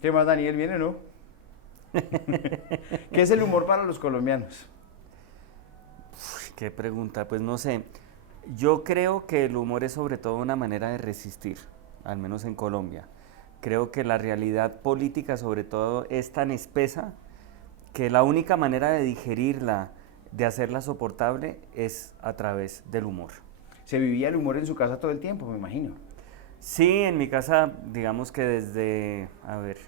¿Qué más, Daniel? ¿Viene o no? ¿Qué es el humor para los colombianos? Qué pregunta, pues no sé. Yo creo que el humor es sobre todo una manera de resistir, al menos en Colombia. Creo que la realidad política sobre todo es tan espesa que la única manera de digerirla, de hacerla soportable, es a través del humor. Se vivía el humor en su casa todo el tiempo, me imagino. Sí, en mi casa, digamos que a ver,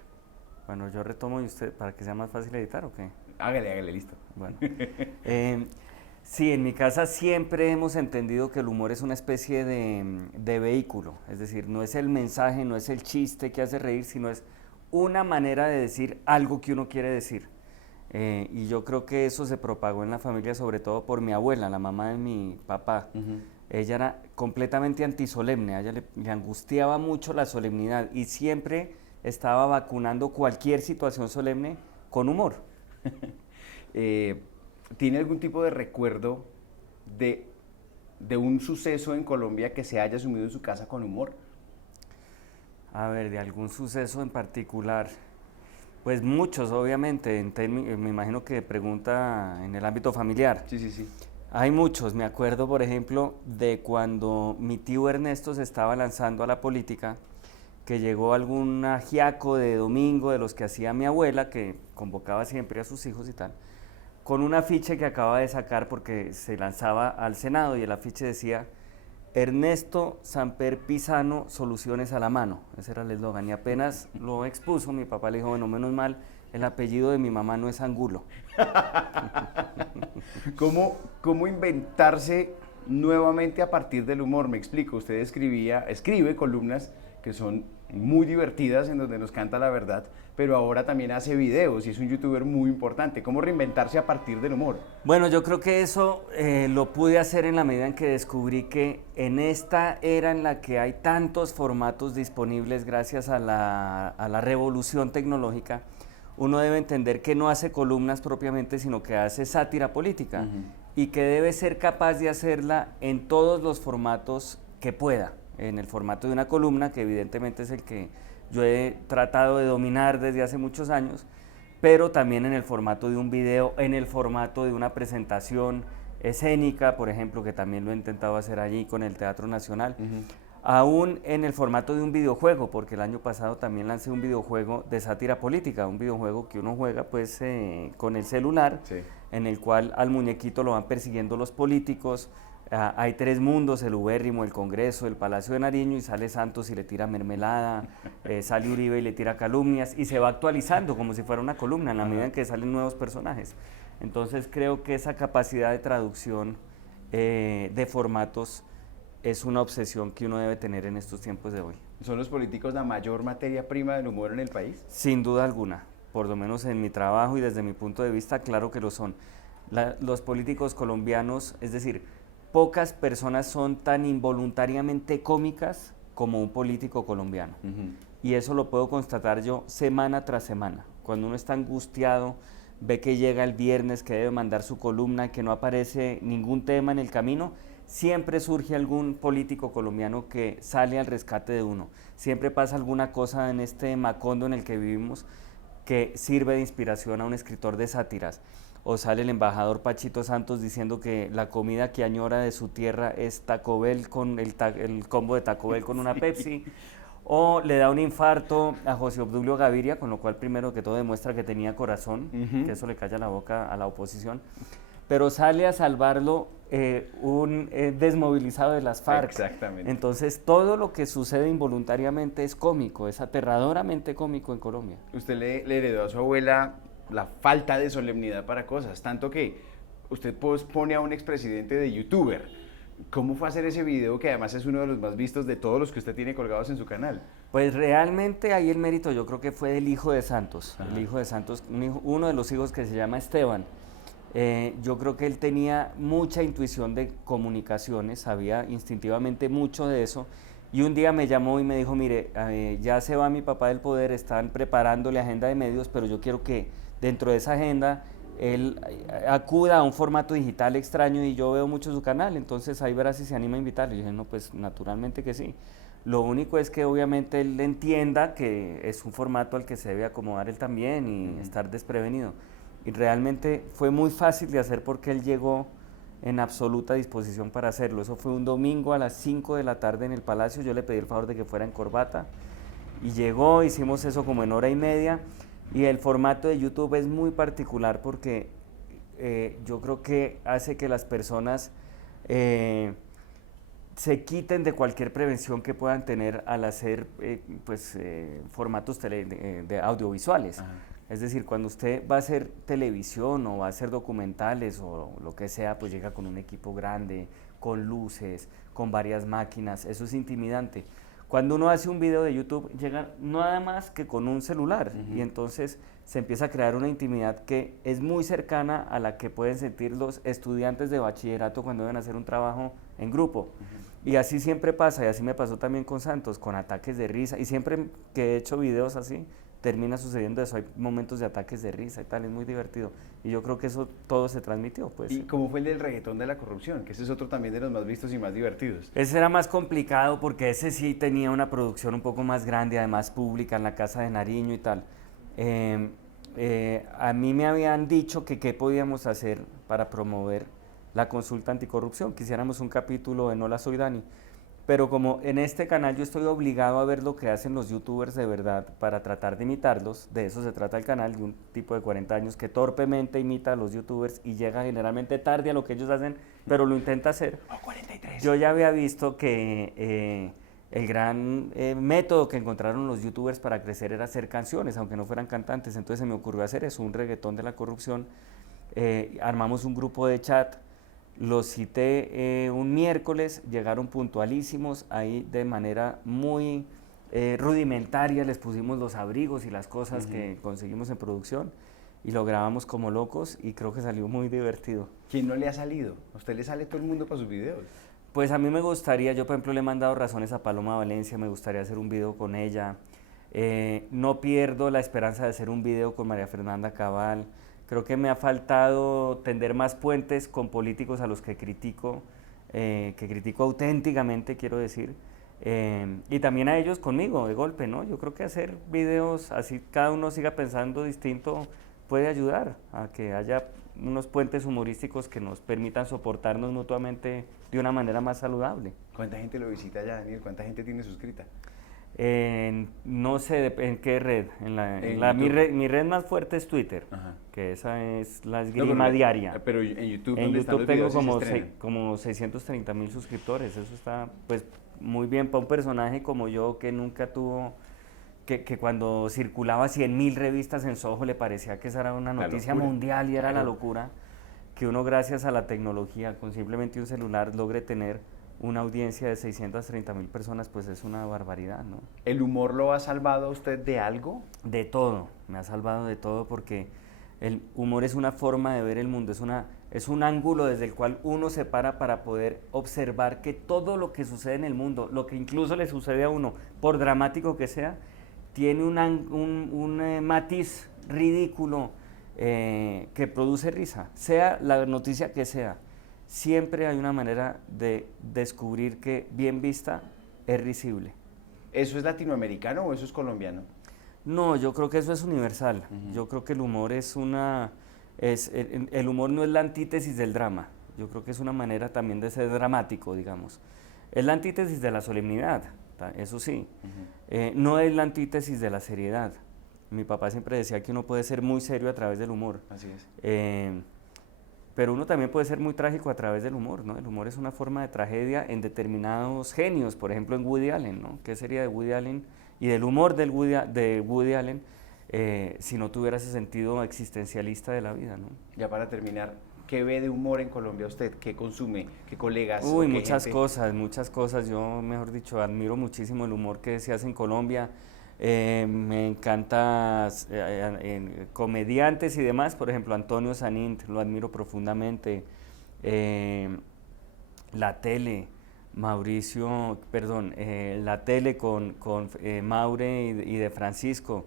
bueno, yo retomo y usted, para que sea más fácil editar, ¿o qué? Hágale, hágale, listo. Bueno, eh, sí, en mi casa siempre hemos entendido que el humor es una especie de vehículo, es decir, no es el mensaje, no es el chiste que hace reír, sino es una manera de decir algo que uno quiere decir. Y yo creo que eso se propagó en la familia, sobre todo por mi abuela, la mamá de mi papá. Ujú. Ella era completamente antisolemne, a ella le angustiaba mucho la solemnidad y siempre estaba vacunando cualquier situación solemne con humor. Eh, ¿Tiene algún tipo de recuerdo de, de un suceso en Colombia que se haya sumido en su casa con humor? A ver, de algún suceso en particular. Pues muchos, obviamente, me imagino que pregunta en el ámbito familiar. Sí, sí, sí. Hay muchos, me acuerdo por ejemplo de cuando mi tío Ernesto se estaba lanzando a la política, que llegó algún ajiaco de domingo de los que hacía mi abuela, que convocaba siempre a sus hijos y tal, con un afiche que acaba de sacar porque se lanzaba al Senado y el afiche decía Ernesto Samper Pisano, soluciones a la mano. Ese era el eslogan y apenas lo expuso, mi papá le dijo, bueno, menos mal, el apellido de mi mamá no es Angulo. ¿Cómo inventarse nuevamente a partir del humor? Me explico, usted escribe columnas que son muy divertidas en donde nos canta la verdad, pero ahora también hace videos y es un youtuber muy importante. ¿Cómo reinventarse a partir del humor? Bueno, yo creo que eso lo pude hacer en la medida en que descubrí que en esta era en la que hay tantos formatos disponibles gracias a la revolución tecnológica, uno debe entender que no hace columnas propiamente, sino que hace sátira política Ujú. y que debe ser capaz de hacerla en todos los formatos que pueda. En el formato de una columna, que evidentemente es el que yo he tratado de dominar desde hace muchos años, pero también en el formato de un video, en el formato de una presentación escénica, por ejemplo, que también lo he intentado hacer allí con el Teatro Nacional, Ujú. aún en el formato de un videojuego, porque el año pasado también lancé un videojuego de sátira política, un videojuego que uno juega pues con el celular, Sí. en el cual al muñequito lo van persiguiendo los políticos. Hay tres mundos, el ubérrimo, el Congreso, el Palacio de Nariño, y sale Santos y le tira mermelada, sale Uribe y le tira calumnias, y se va actualizando como si fuera una columna en la medida Ajá. en que salen nuevos personajes. Entonces creo que esa capacidad de traducción de formatos es una obsesión que uno debe tener en estos tiempos de hoy. ¿Son los políticos la mayor materia prima del humor en el país? Sin duda alguna, por lo menos en mi trabajo y desde mi punto de vista, claro que lo son. Los políticos colombianos, es decir, pocas personas son tan involuntariamente cómicas como un político colombiano. Ujú. Y eso lo puedo constatar yo semana tras semana. Cuando uno está angustiado, ve que llega el viernes, que debe mandar su columna, que no aparece ningún tema en el camino, siempre surge algún político colombiano que sale al rescate de uno. Siempre pasa alguna cosa en este macondo en el que vivimos que sirve de inspiración a un escritor de sátiras. O sale el embajador Pachito Santos diciendo que la comida que añora de su tierra es Taco Bell con el combo de Taco Bell con una Pepsi. O le da un infarto a José Obdulio Gaviria, con lo cual primero que todo demuestra que tenía corazón, que Ujú. eso le calla la boca a la oposición. Pero sale a salvarlo un desmovilizado de las FARC. Exactamente. Entonces todo lo que sucede involuntariamente es cómico, es aterradoramente cómico en Colombia. Usted le heredó a su abuela la falta de solemnidad para cosas, tanto que usted pone a un expresidente de youtuber. ¿Cómo fue hacer ese video que además es uno de los más vistos de todos los que usted tiene colgados en su canal? Pues realmente ahí el mérito yo creo que fue del hijo de Santos, el Ajá. hijo de Santos, uno de los hijos que se llama Esteban. Yo creo que él tenía mucha intuición de comunicaciones, sabía instintivamente mucho de eso, y un día me llamó y me dijo, mire, ya se va mi papá del poder, están preparándole agenda de medios, pero yo quiero que dentro de esa agenda él acuda a un formato digital extraño y yo veo mucho su canal, entonces ahí verá si se anima a invitarlo. Y yo dije, no, pues naturalmente que sí. Lo único es que obviamente él entienda que es un formato al que se debe acomodar él también y estar desprevenido. Y realmente fue muy fácil de hacer porque él llegó en absoluta disposición para hacerlo. Eso fue un domingo a las 5 de la tarde en el Palacio. Yo le pedí el favor de que fuera en corbata y llegó, hicimos eso como en hora y media. Y el formato de YouTube es muy particular porque yo creo que hace que las personas se quiten de cualquier prevención que puedan tener al hacer formatos de audiovisuales. Ajá. Es decir, cuando usted va a hacer televisión o va a hacer documentales o lo que sea, pues llega con un equipo grande, con luces, con varias máquinas, eso es intimidante. Cuando uno hace un video de YouTube, llega nada más que con un celular y entonces se empieza a crear una intimidad que es muy cercana a la que pueden sentir los estudiantes de bachillerato cuando deben hacer un trabajo en grupo. Y así siempre pasa, y así me pasó también con Santos, con ataques de risa, y siempre que he hecho videos así, termina sucediendo eso, hay momentos de ataques de risa y tal, es muy divertido. Y yo creo que eso todo se transmitió, pues. ¿Y cómo fue el del reggaetón de la corrupción? Que ese es otro también de los más vistos y más divertidos. Ese era más complicado porque ese sí tenía una producción un poco más grande, además pública, en la Casa de Nariño y tal. A mí me habían dicho que qué podíamos hacer para promover la consulta anticorrupción, quisiéramos un capítulo de Hola Soy Dani, pero como en este canal yo estoy obligado a ver lo que hacen los youtubers de verdad para tratar de imitarlos, de eso se trata el canal, de un tipo de 40 años que torpemente imita a los youtubers y llega generalmente tarde a lo que ellos hacen, pero lo intenta hacer. 43. Yo ya había visto que el gran método que encontraron los youtubers para crecer era hacer canciones, aunque no fueran cantantes, entonces se me ocurrió hacer eso, un reggaetón de la corrupción, armamos un grupo de chat. Los cité un miércoles, llegaron puntualísimos, ahí de manera muy rudimentaria les pusimos los abrigos y las cosas que conseguimos en producción y lo grabamos como locos y creo que salió muy divertido. ¿Quién no le ha salido? ¿A usted le sale todo el mundo para sus videos? Pues a mí me gustaría, yo por ejemplo le he mandado razones a Paloma Valencia, me gustaría hacer un video con ella. No pierdo la esperanza de hacer un video con María Fernanda Cabal. Creo que me ha faltado tender más puentes con políticos a los que critico auténticamente, quiero decir, y también a ellos conmigo, de golpe, ¿no? Yo creo que hacer videos así, cada uno siga pensando distinto, puede ayudar a que haya unos puentes humorísticos que nos permitan soportarnos mutuamente de una manera más saludable. ¿Cuánta gente lo visita ya, Daniel? ¿Cuánta gente tiene suscrita? No sé en qué red, mi red más fuerte es Twitter, que esa es la esgrima diaria. Pero en YouTube, en YouTube tengo como, como 630,000 suscriptores, eso está pues muy bien para un personaje como yo que nunca tuvo, que cuando circulaba 100,000 revistas en Soho le parecía que esa era una noticia mundial y era la locura, que uno gracias a la tecnología con simplemente un celular logre tener una audiencia de 630,000 personas, pues es una barbaridad, ¿no? ¿El humor lo ha salvado a usted de algo? De todo, me ha salvado de todo porque el humor es una forma de ver el mundo, es un ángulo desde el cual uno se para poder observar que todo lo que sucede en el mundo, lo que incluso le sucede a uno, por dramático que sea, tiene un matiz ridículo que produce risa, sea la noticia que sea. Siempre hay una manera de descubrir que bien vista es risible. ¿Eso es latinoamericano o eso es colombiano? No, yo creo que eso es universal. Yo creo que el humor el humor no es la antítesis del drama. Yo creo que es una manera también de ser dramático, digamos. Es la antítesis de la solemnidad, eso sí. No es la antítesis de la seriedad. Mi papá siempre decía que uno puede ser muy serio a través del humor. Así es. Pero uno también puede ser muy trágico a través del humor, ¿no? El humor es una forma de tragedia en determinados genios, por ejemplo en Woody Allen, ¿no? ¿Qué sería de Woody Allen y del humor de Woody Allen si no tuviera ese sentido existencialista de la vida, ¿no? Ya para terminar, ¿qué ve de humor en Colombia usted? ¿Qué consume? ¿Qué colegas? Uy, muchas cosas. Yo, mejor dicho, admiro muchísimo el humor que se hace en Colombia. Me encanta comediantes y demás, por ejemplo Antonio Sanint, lo admiro profundamente, la tele con Maure y de Francisco.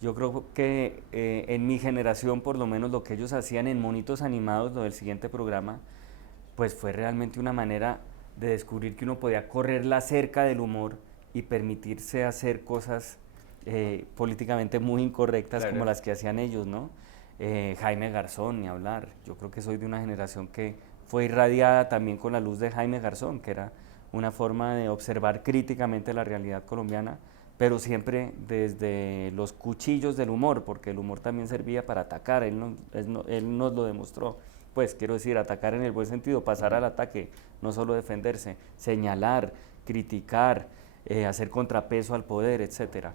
Yo creo que en mi generación, por lo menos lo que ellos hacían en Monitos Animados, lo del siguiente programa, pues fue realmente una manera de descubrir que uno podía correr la cerca del humor y permitirse hacer cosas políticamente muy incorrectas, Claro. como las que hacían ellos, ¿no? Jaime Garzón, ni hablar. Yo creo que soy de una generación que fue irradiada también con la luz de Jaime Garzón, que era una forma de observar críticamente la realidad colombiana, pero siempre desde los cuchillos del humor, porque el humor también servía para atacar, él nos lo demostró. Pues quiero decir, atacar en el buen sentido, pasar al ataque, no solo defenderse, señalar, criticar, hacer contrapeso al poder, etcétera.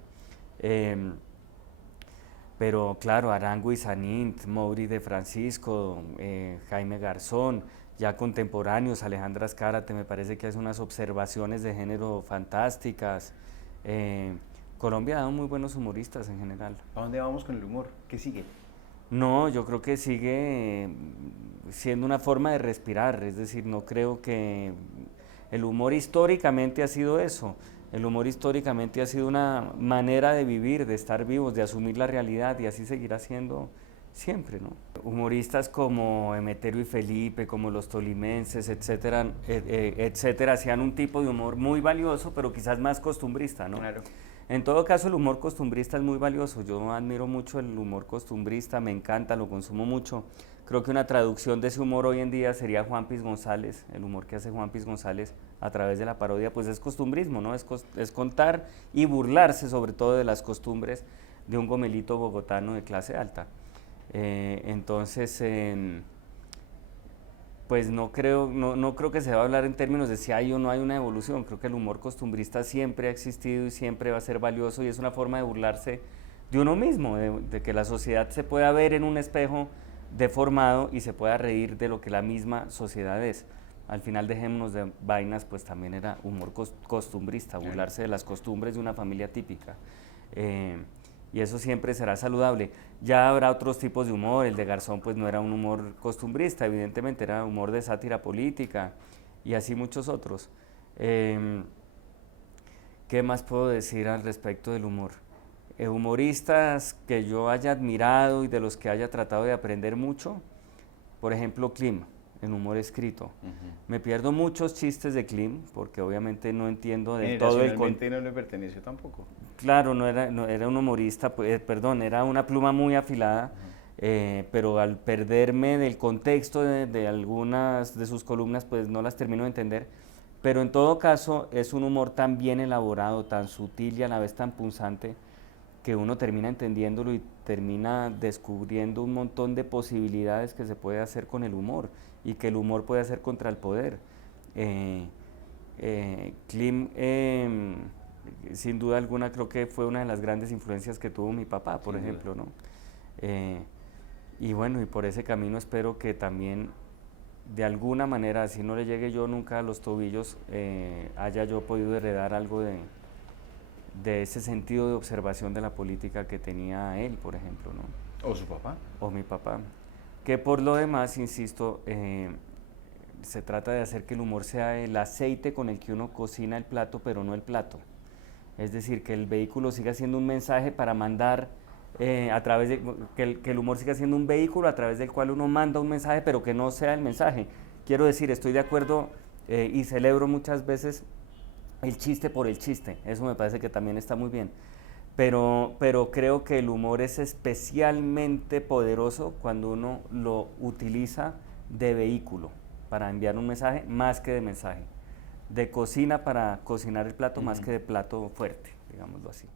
Pero claro, Arango y Sanint, Mauri de Francisco, Jaime Garzón, ya contemporáneos, Alejandra Azcárate, me parece que hace unas observaciones de género fantásticas. Colombia ha dado muy buenos humoristas en general. ¿A dónde vamos con el humor? ¿Qué sigue? No, yo creo que sigue siendo una forma de respirar, es decir, no creo que el humor históricamente ha sido eso. El humor históricamente ha sido una manera de vivir, de estar vivos, de asumir la realidad y así seguirá siendo siempre, ¿no? Humoristas como Emeterio y Felipe, como los tolimenses, etcétera, etcétera, hacían un tipo de humor muy valioso, pero quizás más costumbrista, ¿no? Claro. En todo caso, el humor costumbrista es muy valioso. Yo admiro mucho el humor costumbrista, me encanta, lo consumo mucho. Creo que una traducción de ese humor hoy en día sería Juan Piz González, el humor que hace Juan Piz González a través de la parodia, pues es costumbrismo, ¿no? Es contar y burlarse sobre todo de las costumbres de un gomelito bogotano de clase alta. Entonces, pues no creo que se va a hablar en términos de si hay o no hay una evolución. Creo que el humor costumbrista siempre ha existido y siempre va a ser valioso y es una forma de burlarse de uno mismo, de que la sociedad se pueda ver en un espejo deformado y se pueda reír de lo que la misma sociedad es. Al final, dejémonos de vainas, pues también era humor costumbrista, burlarse de las costumbres de una familia típica. Y eso siempre será saludable. Ya habrá otros tipos de humor, el de Garzón pues no era un humor costumbrista, evidentemente era humor de sátira política y así muchos otros. ¿Qué más puedo decir al respecto del humor? Humoristas que yo haya admirado y de los que haya tratado de aprender mucho, por ejemplo Klim, en humor escrito. Me pierdo muchos chistes de Klim porque obviamente no entiendo del todo el contexto. No le perteneció tampoco. Claro, no era un humorista, pues, perdón, era una pluma muy afilada, pero al perderme del contexto de algunas de sus columnas, pues no las termino de entender. Pero en todo caso es un humor tan bien elaborado, tan sutil y a la vez tan punzante, que uno termina entendiéndolo y termina descubriendo un montón de posibilidades que se puede hacer con el humor y que el humor puede hacer contra el poder. Klim, sin duda alguna, creo que fue una de las grandes influencias que tuvo mi papá, por ejemplo, ¿no? Y bueno, y por ese camino espero que también, de alguna manera, así no le llegue yo nunca a los tobillos, haya yo podido heredar algo de ese sentido de observación de la política que tenía él, por ejemplo, ¿no? ¿O su papá? O mi papá. Que por lo demás, insisto, se trata de hacer que el humor sea el aceite con el que uno cocina el plato, pero no el plato. Es decir, que el vehículo siga siendo un mensaje para mandar a través de, que el humor siga siendo un vehículo a través del cual uno manda un mensaje, pero que no sea el mensaje. Quiero decir, estoy de acuerdo y celebro muchas veces el chiste por el chiste, eso me parece que también está muy bien. Pero creo que el humor es especialmente poderoso cuando uno lo utiliza de vehículo para enviar un mensaje más que de mensaje. De cocina para cocinar el plato más que de plato fuerte, digámoslo así.